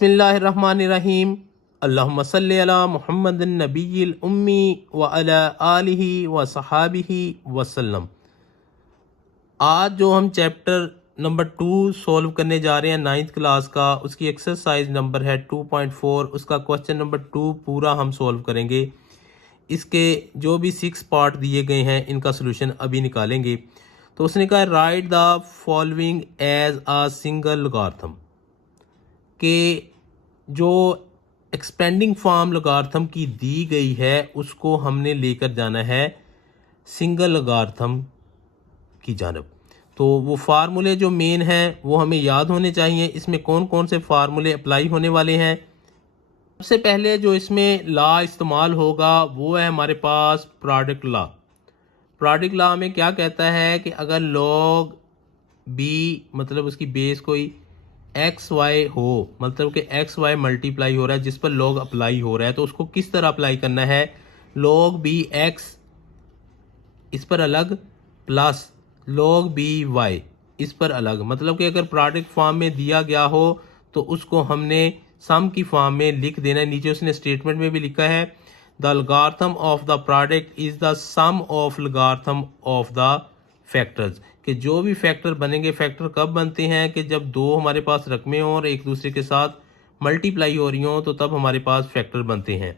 बिस्मिल्लाहिर्रहमानिर्रहीम। अल्लाहुम्मा सल्लि अला मुहम्मदिन नबिय्यिल उम्मी व अला आलिहि व सहाबिहि वसल्लम। आज जो हम चैप्टर नंबर 2 सॉल्व करने जा रहे हैं 9th क्लास का, उसकी एक्सरसाइज नंबर है 2.4। उसका क्वेश्चन नंबर 2 पूरा हम सॉल्व करेंगे। इसके जो भी 6 पार्ट दिए गए हैं इनका सोल्यूशन अभी निकालेंगे। तो उसने कहा write the following as a single logarithm, के जो एक्सपेंडिंग फॉर्म लॉगरिथम की दी गई है उसको हमने लेकर जाना है सिंगल लॉगरिथम की जानब। तो वो फार्मूले जो मेन हैं वो हमें याद होने चाहिए। इसमें कौन कौन से फार्मूले अप्लाई होने वाले हैं। सबसे पहले जो इसमें लॉ इस्तेमाल होगा वो है हमारे पास प्रोडक्ट लॉ। प्रोडक्ट लॉ में क्या कहता है कि अगर लॉग बी मतलब उसकी बेस कोई एक्स वाई हो, मतलब कि एक्स वाई मल्टीप्लाई हो रहा है जिस पर लॉग अप्लाई हो रहा है, तो उसको किस तरह अप्लाई करना है। लॉग बी एक्स इस पर अलग प्लस लॉग बी वाई इस पर अलग, मतलब कि अगर प्रोडक्ट फॉर्म में दिया गया हो तो उसको हमने सम की फॉर्म में लिख देना है। नीचे उसने स्टेटमेंट में भी लिखा है the logarithm of the product is the sum of logarithm of the factors, कि जो भी फैक्टर बनेंगे, फैक्टर कब बनते हैं कि जब दो हमारे पास रकमें हों और एक दूसरे के साथ मल्टीप्लाई हो रही हों, तो तब हमारे पास फैक्टर बनते हैं।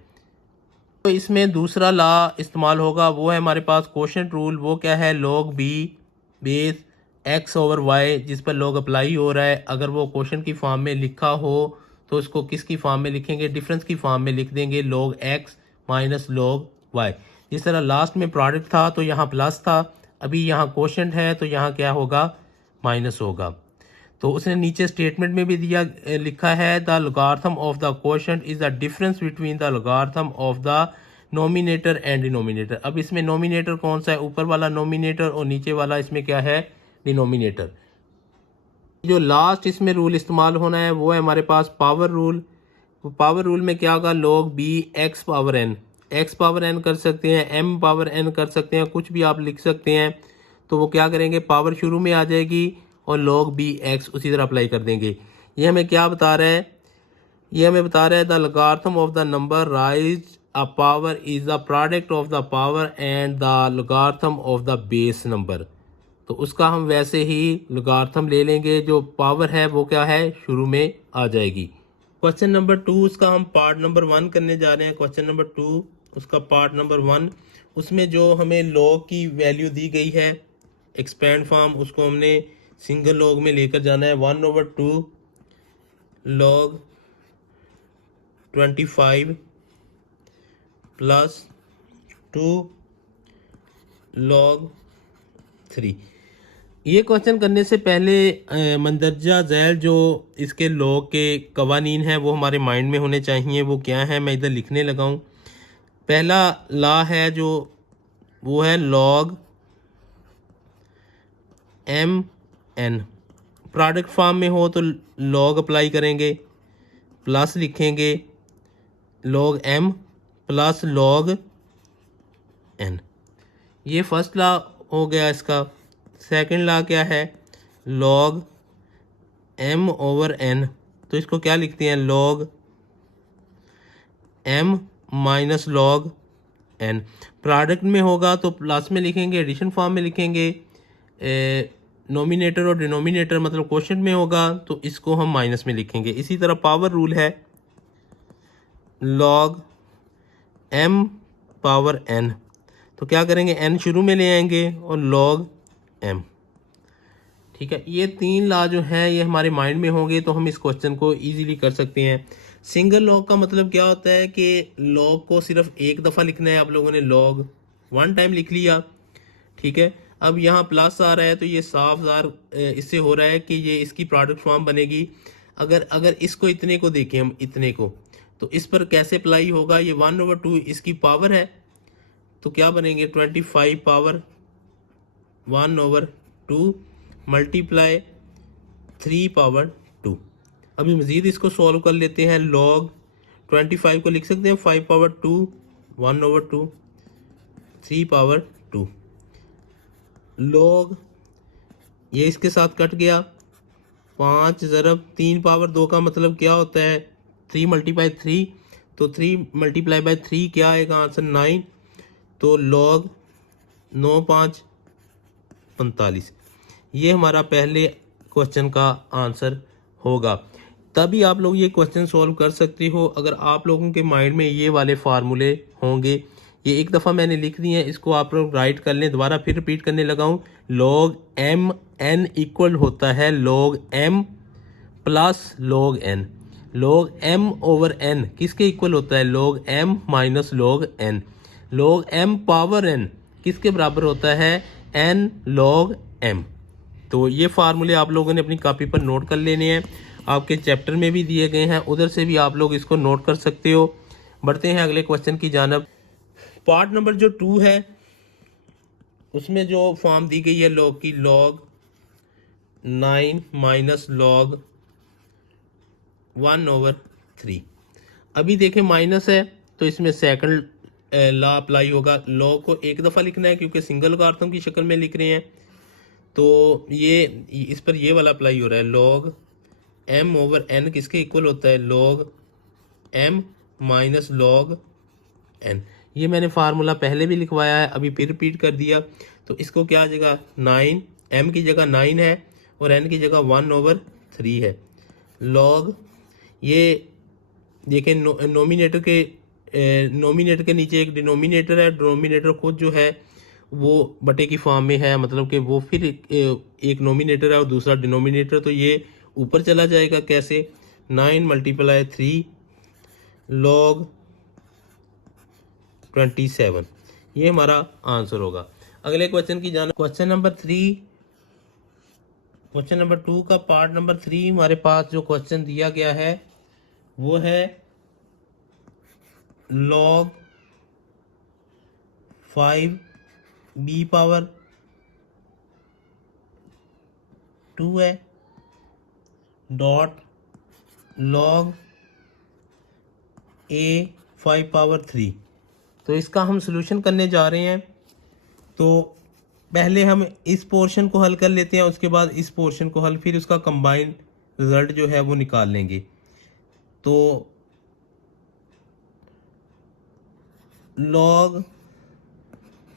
तो इसमें दूसरा लॉ इस्तेमाल होगा वो है हमारे पास कोशेंट रूल। वो क्या है, log b base x over y जिस पर लॉग अप्लाई हो रहा है, अगर वो कोशेंट की फॉर्म में लिखा हो तो उसको किसकी फॉर्म में लिखेंगे, डिफरेंस की फॉर्म में लिख देंगे, log x minus log y. जिस तरह लास्ट में प्रोडक्ट था तो यहाँ प्लस था, अभी यहाँ कोशेंट है तो यहाँ क्या होगा, माइनस होगा। तो उसने नीचे स्टेटमेंट में भी दिया लिखा है the logarithm of the quotient is the difference between the logarithm of the nominator and denominator. अब इसमें नोमिनेटर कौन सा है, ऊपर वाला नोमिनेटर और नीचे वाला इसमें क्या है, डिनोमिनेटर। जो लास्ट इसमें रूल इस्तेमाल होना है वो है हमारे पास पावर रूल। पावर रूल में क्या होगा, log b x power n, x power n कर सकते हैं, एम पावर एन कर सकते हैं, कुछ भी आप लिख सकते हैं। तो वो क्या करेंगे, पावर शुरू में आ जाएगी और लॉग बी एक्स उसी तरह अप्लाई कर देंगे। ये हमें क्या बता रहा है, ये हमें बता रहा है the logarithm of the number rise a power is the product of the power and the logarithm of the base number. तो उसका हम वैसे ही लॉगरिथम ले लेंगे, जो पावर है वो क्या है, शुरू में आ जाएगी। क्वेश्चन नंबर 2 उसका हम पार्ट नंबर 1 करने जा रहे हैं। क्वेश्चन नंबर 2 उसका पार्ट नंबर 1, उसमें जो हमें लॉग की वैल्यू दी गई है एक्सपेंड फॉर्म, उसको हमने सिंगल लॉग में लेकर जाना है। 1/2 लॉग 25 प्लस 2 लॉग 3। ये क्वेश्चन करने से पहले मंदरजा झैल जो इसके लॉग के कवानीन हैं वो हमारे माइंड में होने चाहिए। वो क्या है, मैं इधर लिखने लगा हूँ। पहला लॉ है जो वो है log m n, product form में हो तो लॉग अप्लाई करेंगे, प्लस लिखेंगे log m plus log n. ये फर्स्ट लॉ हो गया इसका। सेकंड लॉ क्या है, लॉग एम ओवर एन, तो इसको क्या लिखते हैं, log m minus log n. Product में होगा तो प्लस में लिखेंगे, एडिशन फॉर्म में लिखेंगे, नोमिनेटर और डिनोमिनेटर मतलब क्वोशंट में होगा तो इसको हम माइनस में लिखेंगे। इसी तरह पावर रूल है लॉग एम पावर एन, तो क्या करेंगे, एन शुरू में ले आएंगे और लॉग एम। ठीक है, ये 3 लॉ जो हैं ये हमारे माइंड में होंगे तो हम इस क्वेश्चन को इजीली कर सकते हैं। सिंगल लॉग का मतलब क्या होता है कि लॉग को सिर्फ एक दफ़ा लिखना है। आप लोगों ने लॉग 1 टाइम लिख लिया, ठीक है। अब यहाँ प्लस आ रहा है तो ये साफ ज़ाहिर इससे हो रहा है कि ये इसकी प्रोडक्ट फॉर्म बनेगी। अगर इसको इतने को देखें हम, इतने को, तो इस पर कैसे अप्लाई होगा, ये 1/2 इसकी पावर है तो क्या बनेंगे 25 पावर 1/2 मल्टीप्लाई 3 पावर 2। अभी मज़ीद इसको सॉल्व कर लेते हैं। लॉग 25 को लिख सकते हैं 5 पावर 2 1/2 3 पावर 2। लॉग ये इसके साथ कट गया, 5 ज़रब 3 पावर 2 का मतलब क्या होता है, 3 मल्टीप्लाई 3, तो 3 मल्टीप्लाई बाय 3 क्या आएगा आंसर 9, तो log 9 5 45, ये हमारा पहले क्वेश्चन का आंसर होगा। तभी आप लोग ये क्वेश्चन सॉल्व कर सकते हो अगर आप लोगों के माइंड में ये वाले फार्मूले होंगे। ये एक दफ़ा मैंने लिख दिए हैं, इसको आप लोग राइट कर लें। दोबारा फिर रिपीट करने लगा हूँ। log m n इक्वल होता है log m plus log n। log m over n किसके इक्वल होता है? log m minus log n। log m power n किसके बराबर होता है? n log m। तो ये फार्मूले आप लोगों ने अपनी कॉपी पर नोट कर लेने हैं, आपके चैप्टर में भी दिए गए हैं, उधर से भी आप लोग इसको नोट कर सकते हो। बढ़ते हैं अगले क्वेश्चन की जानब। पार्ट नंबर जो 2 है उसमें जो फॉर्म दी गई है log की, log 9 माइनस log 1 ओवर 3। अभी देखें माइनस है तो इसमें सेकंड लॉ अप्लाई होगा। log को एक दफ़ा लिखना है क्योंकि सिंगल कार्तों की शक्ल में लिख रहे हैं, तो ये इस पर ये वाला अप्लाई हो रहा है। log m ओवर n किसके इक्वल होता है? log m minus log n। ये मैंने फार्मूला पहले भी लिखवाया है, अभी फिर रिपीट कर दिया। तो इसको क्या आ जाएगा? 9, m की जगह 9 है और n की जगह 1 ओवर 3 है। log ये देखें नोमिनेटर के नीचे एक डिनोमिनेटर है, डिनोमिनेटर खुद जो है वो बटे की फॉर्म में है, मतलब कि वो फिर एक नोमिनेटर है और दूसरा डिनोमिनेटर, तो ये ऊपर चला जाएगा। कैसे? 9 मल्टीप्लाई 3 log 27, ये हमारा आंसर होगा। अगले क्वेश्चन की जाना, क्वेश्चन नंबर 3, क्वेश्चन नंबर 2 का पार्ट नंबर 3 हमारे पास जो क्वेश्चन दिया गया है वो है log 5 b पावर 2 है डॉट log a 5 पावर 3। तो इसका हम सॉल्यूशन करने जा रहे हैं। तो पहले हम इस पोर्शन को हल कर लेते हैं, उसके बाद इस पोर्शन को हल, फिर उसका कंबाइंड रिजल्ट जो है वो निकाल लेंगे। तो log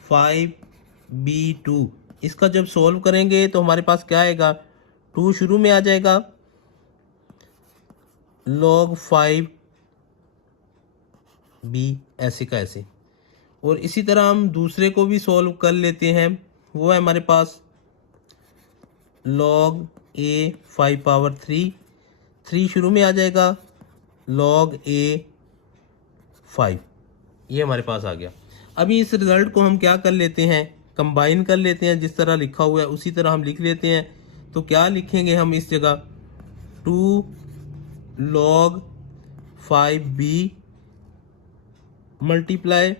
5b2 इसका जब सॉल्व करेंगे तो हमारे पास क्या आएगा? 2 शुरू में आ जाएगा, log 5b ऐसे का ऐसे। और इसी तरह हम दूसरे को भी सॉल्व कर लेते हैं, वो है हमारे पास log a 5 पावर 3, 3 शुरू में आ जाएगा, log a 5, ये हमारे पास आ गया। अभी इस रिजल्ट को हम क्या कर लेते हैं? कंबाइन कर लेते हैं, जिस तरह लिखा हुआ है उसी तरह हम लिख लेते हैं। तो क्या लिखेंगे हम इस जगह? 2 log 5b multiply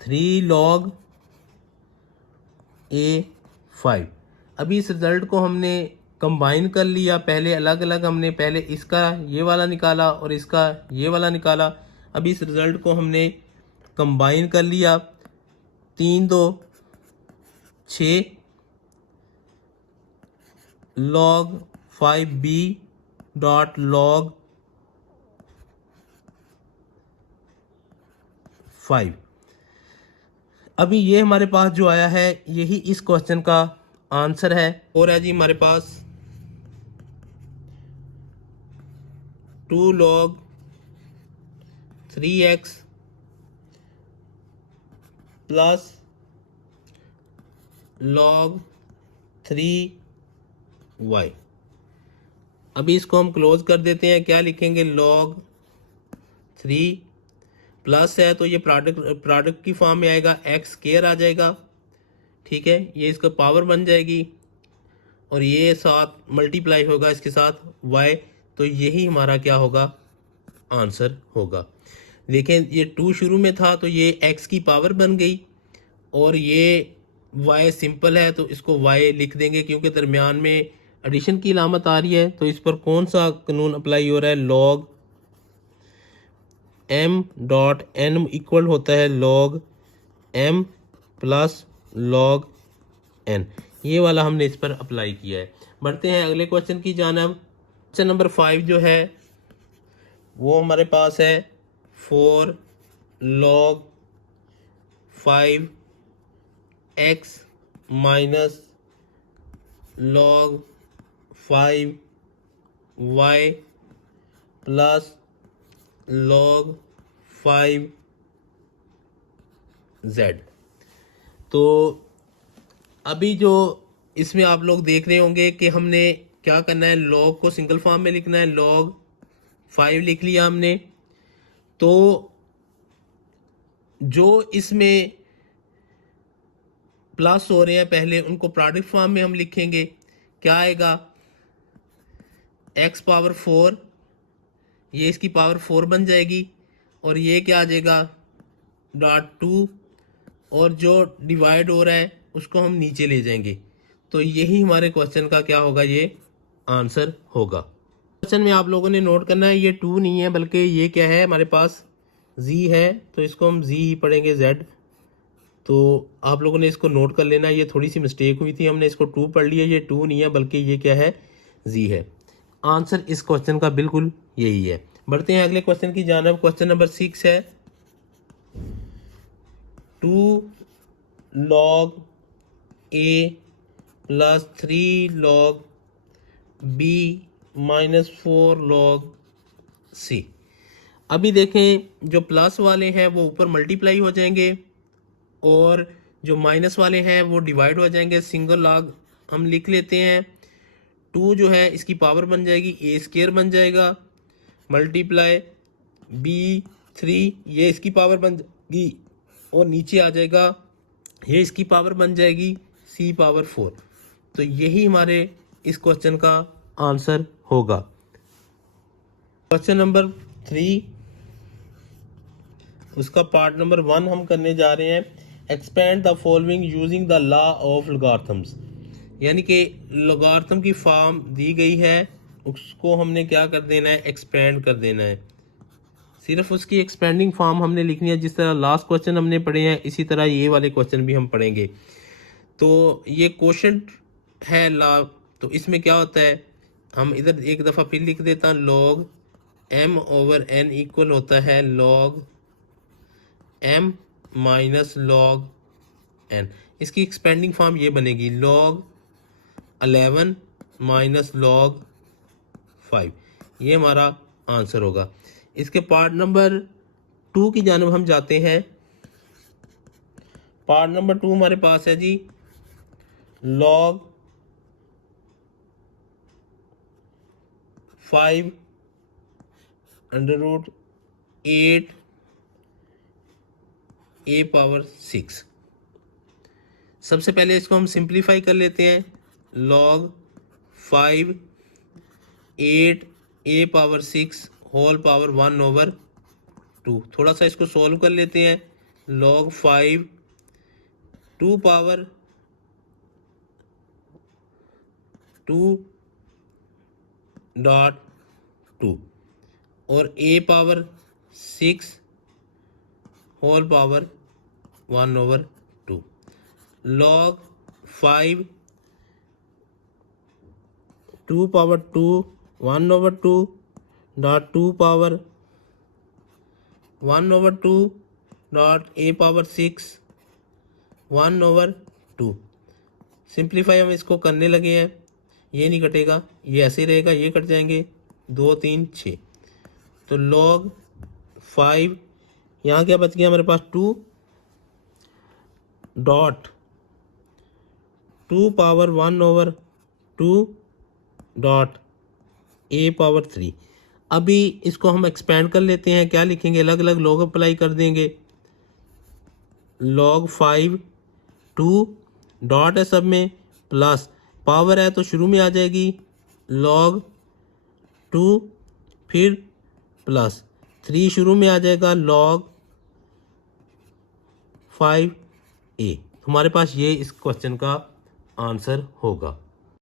3 log a 5। अभी इस रिजल्ट को हमने कंबाइन कर लिया, पहले अलग अलग हमने पहले इसका ये वाला निकाला और इसका ये वाला निकाला। अभी इस रिजल्ट को हमने कंबाइन कर लिया, 3 2 6 log 5b डॉट log 5। अभी ये हमारे पास जो आया है यही इस क्वेश्चन का आंसर है। और है जी हमारे पास 2 log 3x plus log 3y। अभी इसको हम क्लोज कर देते हैं। क्या लिखेंगे? log 3 प्लस है तो ये प्रोडक्ट की फॉर्म में आएगा, एक्स स्क्वायर आ जाएगा, ठीक है, ये इसका पावर बन जाएगी और ये साथ मल्टीप्लाई होगा इसके साथ y, तो यही हमारा क्या होगा? आंसर होगा। देखें ये 2 शुरू में था तो ये x की पावर बन गई और ये y सिंपल है तो इसको y लिख देंगे, क्योंकि दरमियान में एडिशन की अलामत आ रही है। तो इस पर कौन सा कानून अप्लाई हो रहा है? log m dot n equal होता है log m plus log n, ये वाला हमने इस पर अप्लाई किया है। बढ़ते हैं अगले क्वेश्चन की जानब। क्वेश्चन नंबर 5 जो है वो हमारे पास है 4 log 5x minus log 5y plus log 5z। तो अभी जो इसमें आप लोग देख रहे होंगे कि हमने क्या करना है, log को सिंगल फॉर्म में लिखना है। log 5 लिख लिया हमने। तो जो इसमें प्लस हो रहे हैं पहले उनको प्रोडक्ट फॉर्म में हम लिखेंगे। क्या आएगा, x पावर 4, ये इसकी पावर 4 बन जाएगी, और ये क्या आ जाएगा डॉट 2, और जो डिवाइड हो रहा है उसको हम नीचे ले जाएंगे। तो यही हमारे क्वेश्चन का क्या होगा, ये आंसर होगा। क्वेश्चन में आप लोगों ने नोट करना है ये 2 नहीं है बल्कि ये क्या है, हमारे पास z है, तो इसको हम z ही पढ़ेंगे, z। तो आप लोगों ने इसको नोट कर लेना, ये थोड़ी सी मिस्टेक हुई थी, हमने इसको 2 पढ़ लिया, ये 2 नहीं है बल्कि ये क्या है, z है। आंसर इस क्वेश्चन का बिल्कुल यही है। बढ़ते हैं अगले क्वेश्चन की जानब। क्वेश्चन नंबर 6 है 2 log a plus 3 log b minus 4 log c। अभी देखें जो प्लस वाले हैं वो ऊपर मल्टीप्लाई हो जाएंगे और जो माइनस वाले हैं वो डिवाइड हो जाएंगे। सिंगल लॉग हम लिख लेते हैं। 2 जो है इसकी पावर बन जाएगी a स्क्वायर बन जाएगा, मल्टीप्लाई b3, ये इसकी पावर बन जाएगी, और नीचे आ जाएगा ये इसकी पावर बन जाएगी c पावर 4। तो यही हमारे इस क्वेश्चन का आंसर होगा। क्वेश्चन नंबर 3, उसका पार्ट नंबर 1 हम करने जा रहे हैं। Expand the following using the law of logarithms, यानी कि लॉगरिथम की फॉर्म दी गई है, उसको हमने क्या कर देना है, एक्सपेंड कर देना है। सिर्फ उसकी एक्सपेंडिंग फॉर्म हमने लिखनी है। जिस तरह लास्ट क्वेश्चन हमने पढ़े हैं इसी तरह ये वाले क्वेश्चन भी हम पढ़ेंगे। तो ये क्वेश्चन है लॉ, तो इसमें क्या होता है, हम इधर एक दफ़ा फिर लिख देता हूँ, log m/n इक्वल होता है log m minus log n। इसकी एक्सपेंडिंग फॉर्म ये बनेगी log 11 माइनस log 5। ये हमारा आंसर होगा। इसके पार्ट नंबर 2 की जानब हम जाते हैं। पार्ट नंबर 2 हमारे पास है जी log 5 √8 a पावर 6। सबसे पहले इसको हम सिंप्लीफाई कर लेते हैं। log 5 8 a power 6 whole power 1/2। थोड़ा सा इसको सॉल्व कर लेते हैं। log 5 2 पावर 2.2 और a power 6 whole power 1/2। log 5 2 power 2 1/2 dot 2 power 1/2 dot a power 6 1/2। Simplify हम इसको करने लगे हैं। ये नहीं कटेगा, ये ऐसे ही रहेगा, ये कट जाएंगे, 2 3 6। तो log 5 यहाँ क्या बच गया हमारे पास, 2 dot 2 power 1/2 dot a power 3। अभी इसको हम एक्सपेंड कर लेते हैं। क्या लिखेंगे, अलग अलग log अप्लाई कर देंगे। log 5 2 डॉट है सब में, प्लस पावर है तो शुरू में आ जाएगी log 2, फिर प्लस 3 शुरू में आ जाएगा log 5a। हमारे पास ये इस क्वेश्चन का आंसर होगा।